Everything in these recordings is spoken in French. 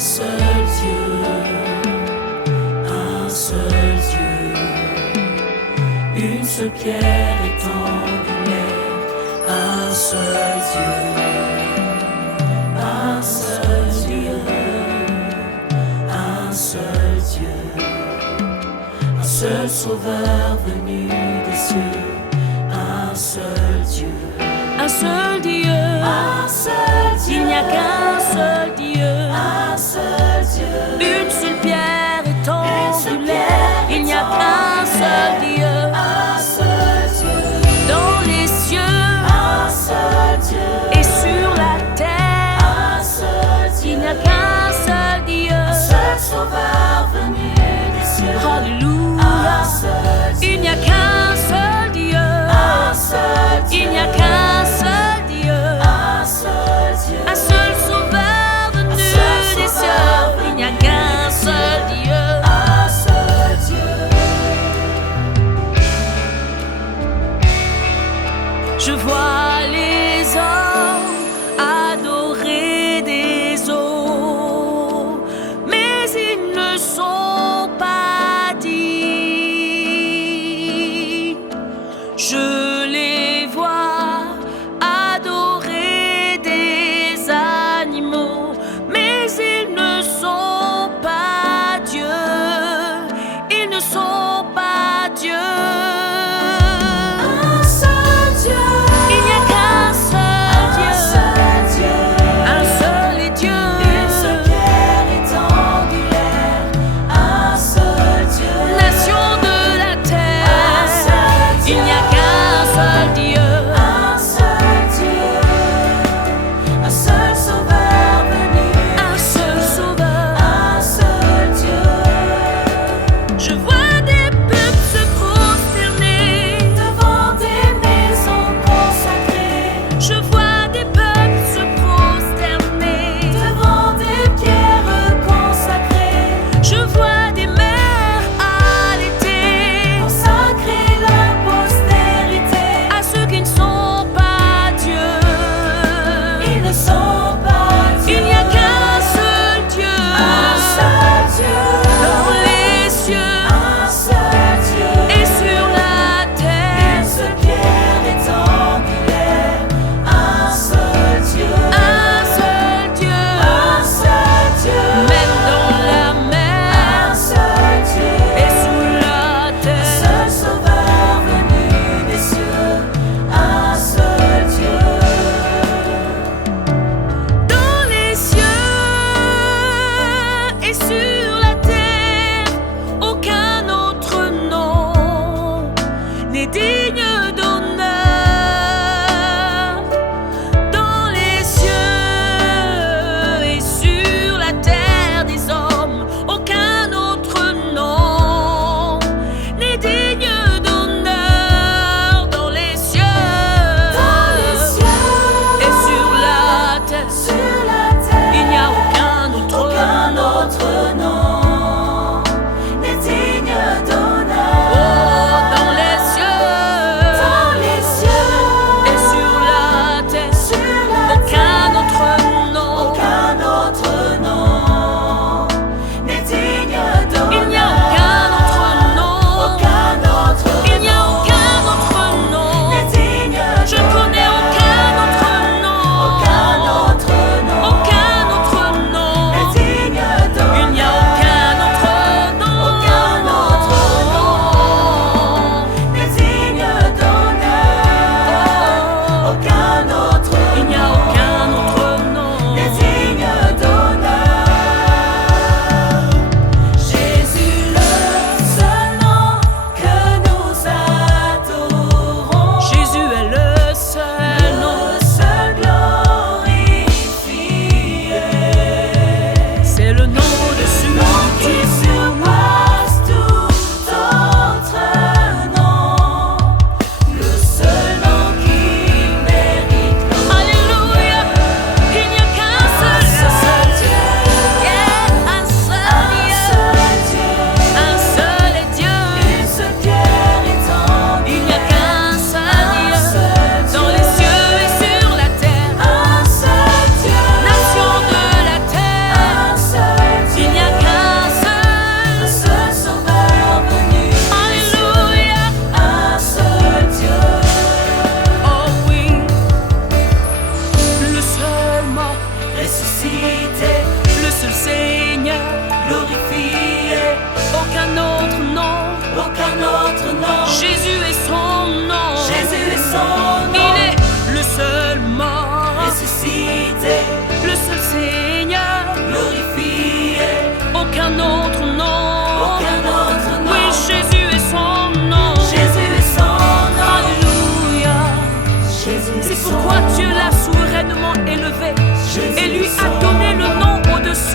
seul Dieu, un seul Dieu, une seule pierre rectangulaire, un seul Dieu, un seul Dieu, un seul Dieu, un seul Sauveur venu des cieux, un seul Dieu, un seul Dieu, un seul Dieu, il n'y a qu'un seul Dieu, un seul Dieu, une seule pierre rectangulaire, il n'y a qu'un seul Dieu, un seul Dieu, dans les cieux un seul Dieu, et sur la terre, un seul Dieu, il n'y a qu'un seul Dieu, un seul Sauveur venu des cieux, Alléluia, un seul Dieu, il n'y a qu'un seul Dieu, un seul Dieu, il n'y a qu'un seul Dieu, un seul Dieu, un seul Sauveur venu des cieux, il n'y a qu'un seul Dieu. un seul Dieu. Je vois les hommes adorer des eaux, mais ils ne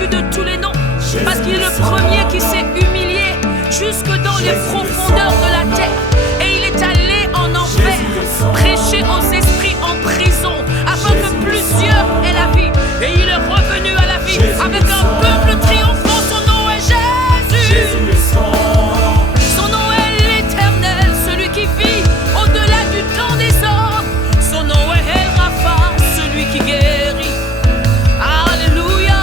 au-dessus de tous les noms, parce qu'il est le premier qui s'est humilié jusque dans les profondeurs de la terre. Et il est allé en enfer, prêcher aux esprits en prison, afin que plusieurs aient la vie. Et il est revenu à la vie avec un peuple triomphant. Son nom est Jésus. Son nom est l'Éternel, celui qui vit au-delà du temps des hommes. Son nom est El Rapha, celui qui guérit. Alléluia.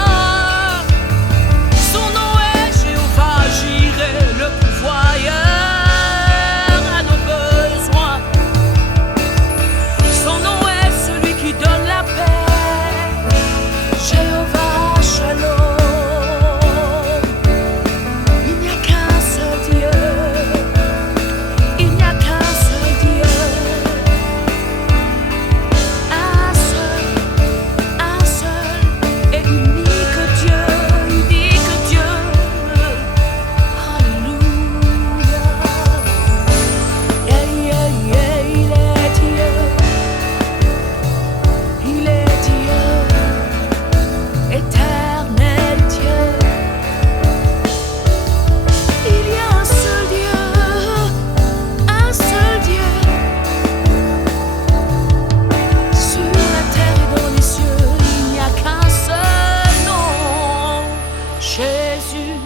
Son nom est Jéhovah Jireh, le pourvoyeur à nos besoins. Son nom est celui qui donne la paix, Jéhovah Shalom. Il n'y a qu'un seul Dieu, il n'y a qu'un seul Dieu, un seul et unique Dieu, unique Dieu. Alléluia. Il est Dieu, il est Dieu, éternel Dieu. Il y a un seul Dieu sur la terre et dans les cieux. Il n'y a qu'un seul nom, Jésus.